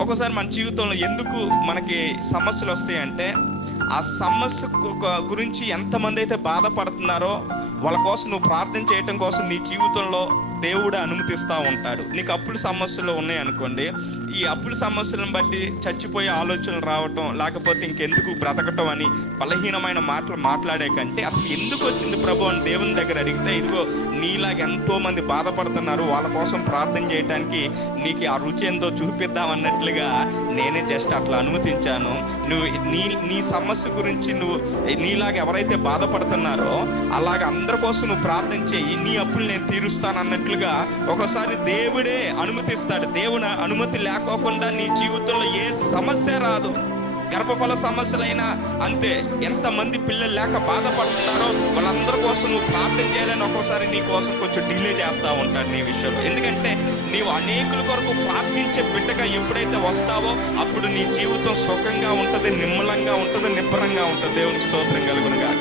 ఒక్కోసారి మన జీవితంలో ఎందుకు మనకి సమస్యలు వస్తాయంటే, ఆ సమస్య గురించి ఎంతమంది అయితే బాధపడుతున్నారో వాళ్ళ కోసం నువ్వు ప్రార్థన చేయటం కోసం నీ జీవితంలో దేవుడు అనుమతిస్తూ ఉంటాడు. నీకు అప్పుల సమస్యలు ఉన్నాయనుకోండి, ఈ అప్పుల సమస్యలను బట్టి చచ్చిపోయే ఆలోచనలు రావటం, లేకపోతే ఇంకెందుకు బ్రతకటం అని బలహీనమైన మాటలు మాట్లాడే కంటే అసలు ఎందుకు వచ్చింది ప్రభు అని దేవుని దగ్గర అడిగితే, ఇదిగో నీలాగా ఎంతో మంది బాధపడుతున్నారు, వాళ్ళ కోసం ప్రార్థన చేయటానికి నీకు ఆ రుచి ఏందో చూపిద్దామన్నట్లుగా నేనే జస్ట్ అట్లా అనుమతించాను. నువ్వు నీ సమస్య గురించి నువ్వు నీలాగా ఎవరైతే బాధపడుతున్నారో అలాగ అందరి కోసం నువ్వు ప్రార్థన చేయి, నీ అప్పులు నేను తీరుస్తాను అన్నట్లుగా ఒకసారి దేవుడే అనుమతిస్తాడు. దేవుని అనుమతి లేకోకుండా నీ జీవితంలో ఏ సమస్య రాదు. గర్భఫల సమస్యలైనా అంతే. ఎంతమంది పిల్లలు లేక బాధపడుతున్నారో వాళ్ళందరి కోసం నువ్వు ప్రార్థన చేయాలని ఒక్కోసారి నీ కోసం కొంచెం డిలే చేస్తూ ఉంటాడు నీ విషయంలో. ఎందుకంటే నీవు అనేకుల కొరకు ప్రార్థించే బిడ్డగా ఎప్పుడైతే వస్తావో అప్పుడు నీ జీవితం సుఖంగా ఉంటుంది, నిమ్మలంగా ఉంటుంది, నిబ్బరంగా ఉంటుంది. దేవునికి స్తోత్రం కలుగునుగాక.